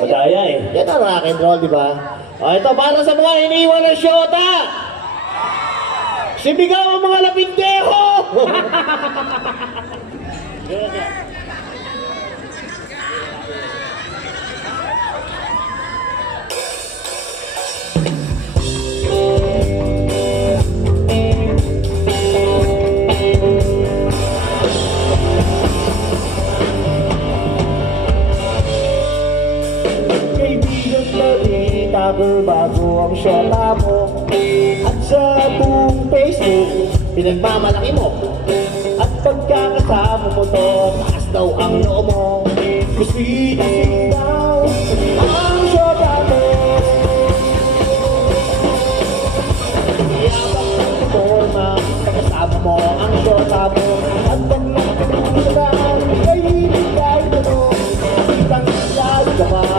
Madaya eh. Yan ang rock and roll, di ba? O, ito, para sa mga iniwan ng syota! Sibigaw ang mga lapindeho! Bago ang syota mo at sa buong Facebook pinagmamalaki mo at pagkakasama mo to taas daw ang noo mo kusina daw ang syota mo yabang ng forma pagkasama mo ang syota mo at pag nagkakasalan ay hindi kahit ano kitang lalo ka pa